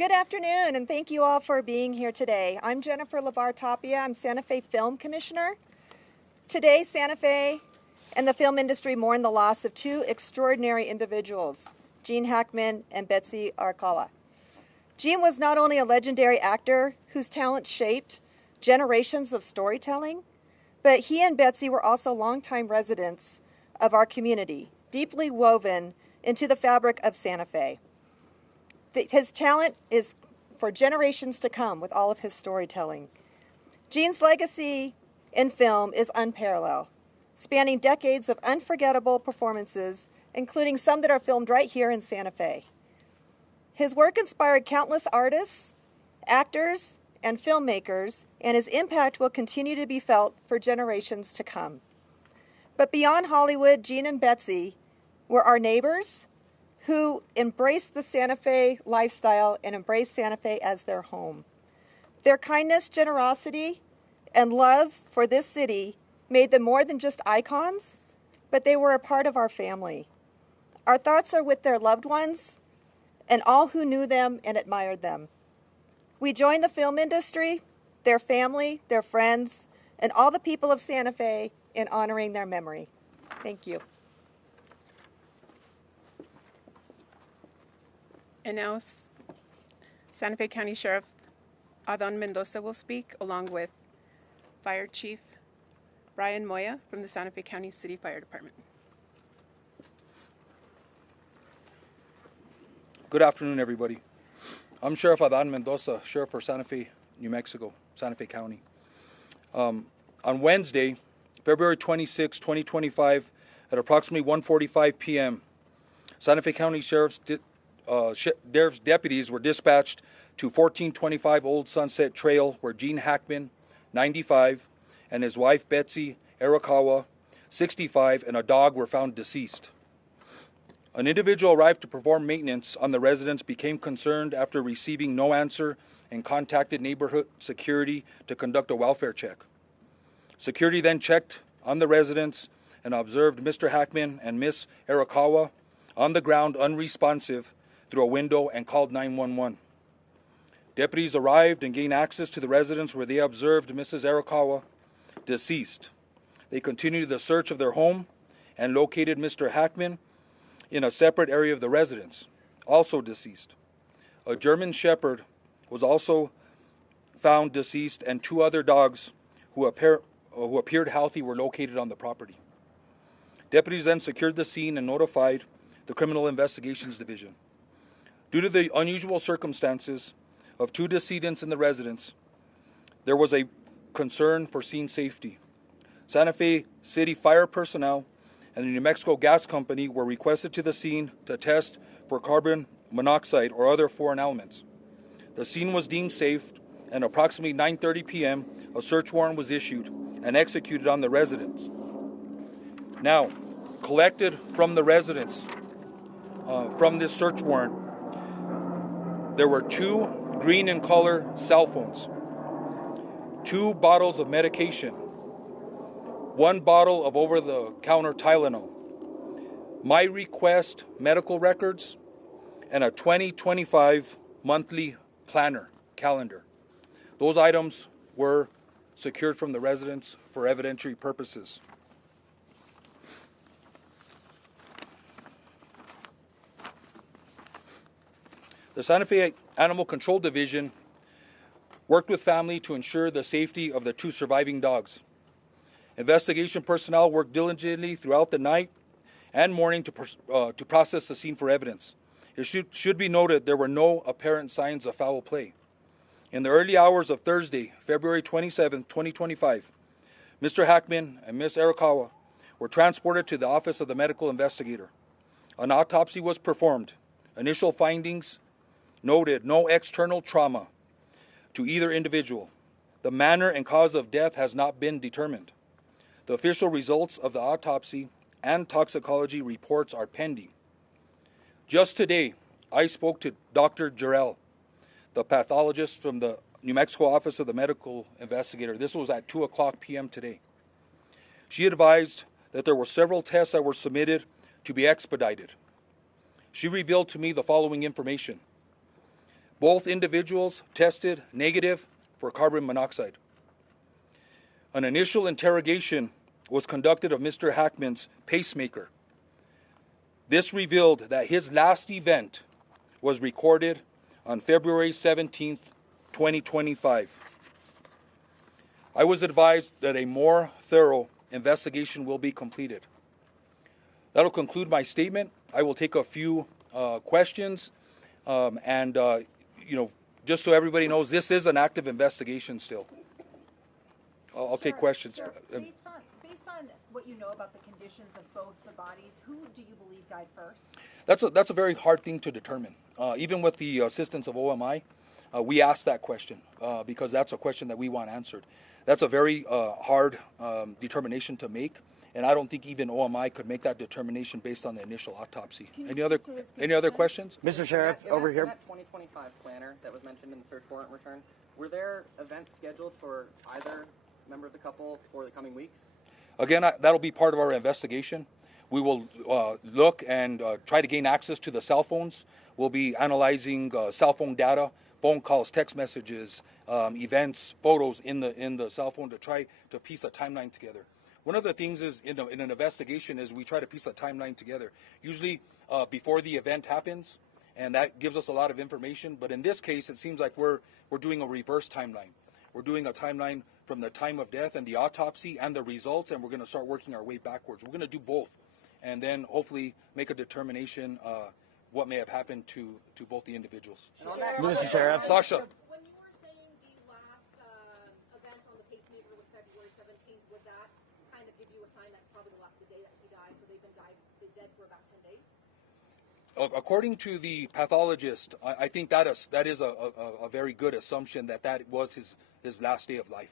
Good afternoon, and thank you all for being here today. I'm Jennifer Labar Tapia. I'm Santa Fe Film Commissioner. Today, Santa Fe and the film industry mourn the loss of two extraordinary individuals, Gene Hackman and Betsy Arakawa. Gene was not only a legendary actor whose talent shaped generations of storytelling, but he and Betsy were also longtime residents of our community, deeply woven into the fabric of Santa Fe. His talent is for generations to come with all of his storytelling. Gene's legacy in film is unparalleled, spanning decades of unforgettable performances, including some that are filmed right here in Santa Fe. His work inspired countless artists, actors, and filmmakers, and his impact will continue to be felt for generations to come. But beyond Hollywood, Gene and Betsy were our neighbors who embraced the Santa Fe lifestyle and embraced Santa Fe as their home. Their kindness, generosity, and love for this city made them more than just icons, but they were a part of our family. Our thoughts are with their loved ones and all who knew them and admired them. We join the film industry, their family, their friends, and all the people of Santa Fe in honoring their memory. Thank you. And now, Santa Fe County Sheriff Adán Mendoza will speak, along with Fire Chief Brian Moya from the Santa Fe County City Fire Department. Good afternoon, everybody. I'm Sheriff Adán Mendoza, Sheriff for Santa Fe, New Mexico, Santa Fe County. On Wednesday, February 26, 2025, at approximately 1:45 p.m., Santa Fe County Sheriff's deputies were dispatched to 1425 Old Sunset Trail, where Gene Hackman, 95, and his wife Betsy Arakawa, 65, and a dog were found deceased. An individual arrived to perform maintenance on the residence, became concerned after receiving no answer, and contacted neighborhood security to conduct a welfare check. Security then checked on the residence and observed Mr. Hackman and Miss Arakawa on the ground unresponsive through a window and called 911. Deputies arrived and gained access to the residence, where they observed Mrs. Arakawa deceased. They continued the search of their home and located Mr. Hackman in a separate area of the residence, also deceased. A German Shepherd was also found deceased, and two other dogs who appeared healthy were located on the property. Deputies then secured the scene and notified the Criminal Investigations Division. Due to the unusual circumstances of two decedents in the residence, there was a concern for scene safety. Santa Fe City fire personnel and the New Mexico Gas Company were requested to the scene to test for carbon monoxide or other foreign elements. The scene was deemed safe, and approximately 9:30 p.m., a search warrant was issued and executed on the residence. Now, collected from the residence, from this search warrant, there were two green in color cell phones, two bottles of medication, one bottle of over-the-counter Tylenol, My Request medical records, and a 2025 monthly planner calendar. Those items were secured from the residence for evidentiary purposes. The Santa Fe Animal Control Division worked with family to ensure the safety of the two surviving dogs. Investigation personnel worked diligently throughout the night and morning to process the scene for evidence. It should be noted there were no apparent signs of foul play. In the early hours of Thursday, February 27, 2025, Mr. Hackman and Ms. Arakawa were transported to the office of the medical investigator. An autopsy was performed. Initial findings noted no external trauma to either individual. The manner and cause of death has not been determined. The official results of the autopsy and toxicology reports are pending. Just today, I spoke to Dr. Jarrell, the pathologist from the New Mexico Office of the Medical Investigator. This was at 2:00 p.m. today. She advised that there were several tests that were submitted to be expedited. She revealed to me the following information. Both individuals tested negative for carbon monoxide. An initial interrogation was conducted of Mr. Hackman's pacemaker. This revealed that his last event was recorded on February 17th, 2025. I was advised that a more thorough investigation will be completed. That'll conclude my statement. I will take a few questions, just so everybody knows, this is an active investigation still. I'll take questions. Sure. Based on what you know about the conditions of both the bodies, who do you believe died first? That's a very hard thing to determine. Even with the assistance of OMI, we asked that question because that's a question that we want answered. That's a very hard determination to make, and I don't think even OMI could make that determination based on the initial autopsy. Any other questions? Mr. Sheriff, over here. In that 2025 planner that was mentioned in the search warrant return, were there events scheduled for either member of the couple for the coming weeks? Again, that'll be part of our investigation. We will look and try to gain access to the cell phones. We'll be analyzing cell phone data, phone calls, text messages, events, photos in the cell phone to try to piece a timeline together. One of the things is in an investigation is we try to piece a timeline together, usually before the event happens, and that gives us a lot of information. But in this case, it seems like we're doing a reverse timeline. We're doing a timeline from the time of death and the autopsy and the results, and we're going to start working our way backwards. We're going to do both, and then hopefully make a determination what may have happened to both the individuals. Mr. Sheriff. Sasha. When you were saying the last event on the pacemaker was February 17th, would that kind of give you a sign that's probably the day that he died, so they've been dead for about 10 days? According to the pathologist, I think that is a very good assumption that was his last day of life.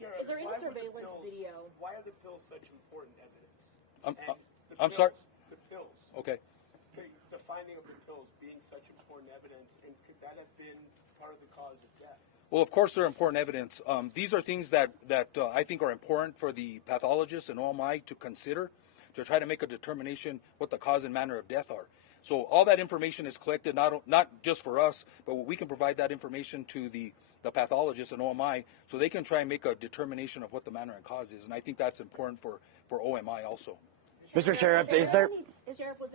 Sheriff, Is there any surveillance video? Why are the pills such important evidence? I'm sorry? The pills. Okay. The finding of the pills being such important evidence, and could that have been part of the cause of death? Well, of course, they're important evidence. These are things that I think are important for the pathologist and OMI to consider to try to make a determination what the cause and manner of death are. So all that information is collected, not just for us, but we can provide that information to the pathologist and OMI so they can try and make a determination of what the manner and cause is. And I think that's important for OMI also. Mr. Sheriff, was there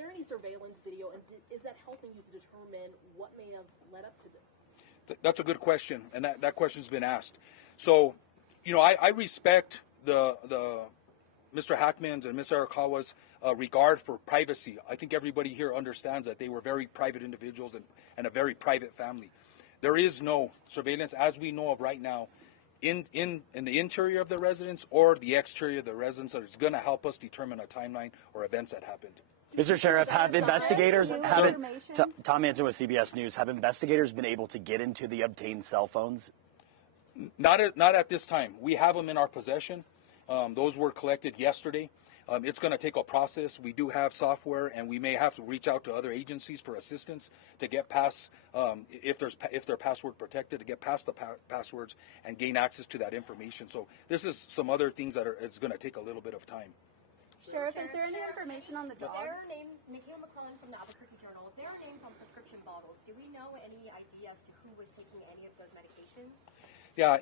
any surveillance video, and is that helping you to determine what may have led up to this? That's a good question, and that question's been asked. So, I respect the Mr. Hackman's and Ms. Arakawa's regard for privacy. I think everybody here understands that they were very private individuals and a very private family. There is no surveillance, as we know of right now, in the interior of the residence or the exterior of the residence that is going to help us determine a timeline or events that happened. Mr. Sheriff, have investigators, Tom Manson with CBS News, have investigators been able to get into the obtained cell phones? Not at this time. We have them in our possession. Those were collected yesterday. It's going to take a process. We do have software, and we may have to reach out to other agencies for assistance to get past, if they're password protected, to get past the passwords and gain access to that information. So this is some other things it's going to take a little bit of time. Sheriff, is there any information on the dog? There are names, Nikhil McClellan from the Albuquerque Journal. If there are names on prescription bottles, do we know any idea as to who was taking any of those medications? Yeah,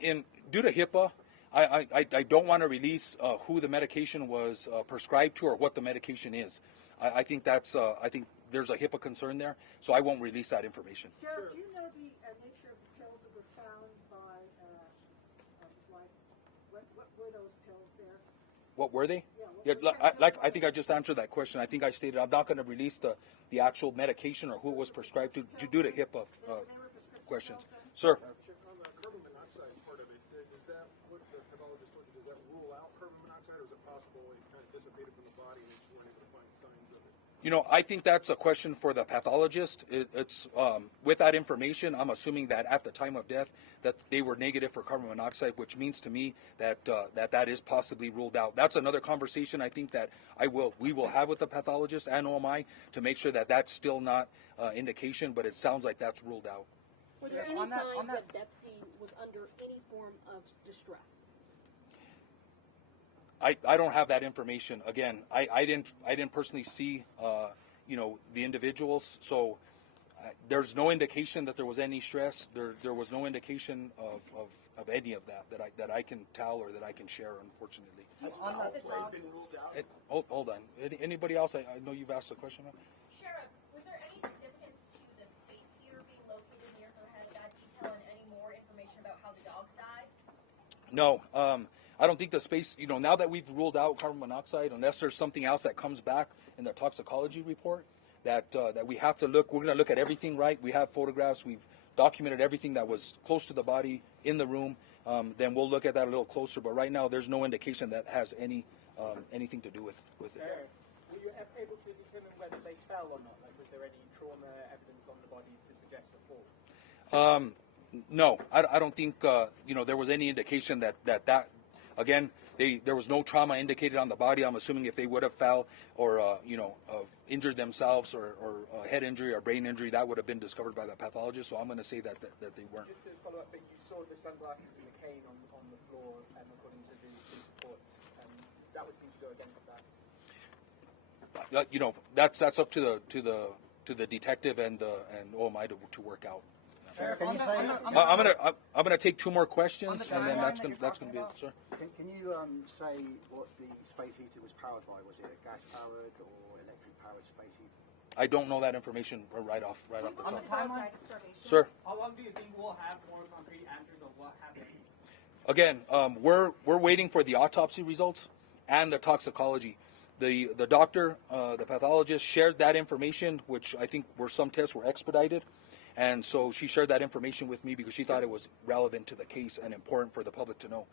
due to HIPAA, I don't want to release who the medication was prescribed to or what the medication is. I think there's a HIPAA concern there, so I won't release that information. Sheriff, do you know the nature of the pills that were found by his wife? What were those pills there? What were they? Yeah, I think I just answered that question. I think I stated I'm not going to release the actual medication or who it was prescribed to due to HIPAA questions. Sir. On the carbon monoxide part of it, is that what the pathologist looked at? Does that rule out carbon monoxide, or is it possible it kind of dissipated from the body and they just weren't able to find signs of it? I think that's a question for the pathologist. It's with that information, I'm assuming that at the time of death that they were negative for carbon monoxide, which means to me that that is possibly ruled out. That's another conversation I think that we will have with the pathologist and OMI to make sure that that's still not indication, but it sounds like that's ruled out. Were there any signs that Betsy was under any form of distress? I don't have that information. Again, I didn't personally see the individuals, so there's no indication that there was any stress. There was no indication of any of that I can tell or that I can share, unfortunately. Hold on. Anybody else? I know you've asked a question. Sheriff, was there any significance to the space here being located near her head, that detail, and any more information about how the dogs died? No. I don't think the space, now that we've ruled out carbon monoxide, unless there's something else that comes back in the toxicology report, that we have to look. We're going to look at everything, right? We have photographs. We've documented everything that was close to the body in the room. Then we'll look at that a little closer. But right now, there's no indication that has anything to do with it. Were you able to determine whether they fell or not? Like, was there any trauma evidence on the bodies to suggest a fall? No, I don't think there was any indication that again, there was no trauma indicated on the body. I'm assuming if they would have fell or injured themselves or a head injury or brain injury, that would have been discovered by the pathologist. So I'm going to say that they weren't. Just to follow up, but you saw the sunglasses and the cane on the floor, according to the reports, and that would seem to go against that. That's up to the detective and OMI to work out. Sheriff, can you say? I'm gonna take two more questions, and then that's gonna be it, sir. Can you say what the space heater was powered by? Was it a gas powered or electric powered space heater? I don't know that information right off the top. Timeline? Sir. How long do you think we'll have more concrete answers of what happened? Again, we're waiting for the autopsy results and the toxicology. The doctor, the pathologist, shared that information, which I think some tests were expedited. And so she shared that information with me because she thought it was relevant to the case and important for the public to know.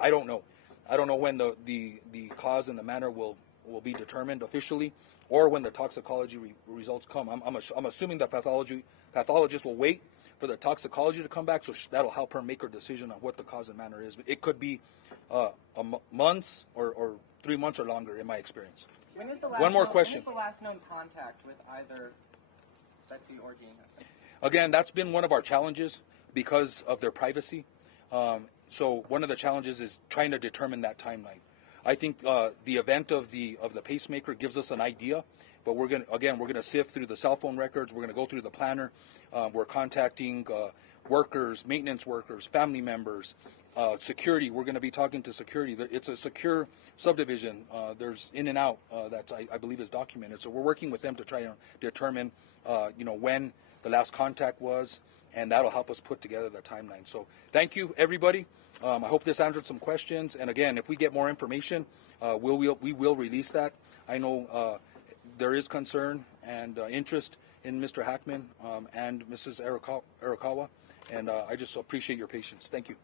I don't know. I don't know when the cause and the manner will be determined officially, or when the toxicology results come. I'm assuming the pathologist will wait for the toxicology to come back, so that'll help her make her decision on what the cause and manner is. But it could be months or 3 months or longer, in my experience. One more question. When was the last known contact with either Betsy or Gene Hackman? Again, that's been one of our challenges because of their privacy. So one of the challenges is trying to determine that timeline. I think the event of the pacemaker gives us an idea, but we're gonna sift through the cell phone records. We're gonna go through the planner. We're contacting workers, maintenance workers, family members, security. We're going to be talking to security. It's a secure subdivision. There's in and out that I believe is documented. So we're working with them to try and determine, when the last contact was, and that'll help us put together the timeline. So thank you, everybody. I hope this answered some questions. And again, if we get more information, we will release that. I know there is concern and interest in Mr. Hackman and Mrs. Arakawa, and I just appreciate your patience. Thank you.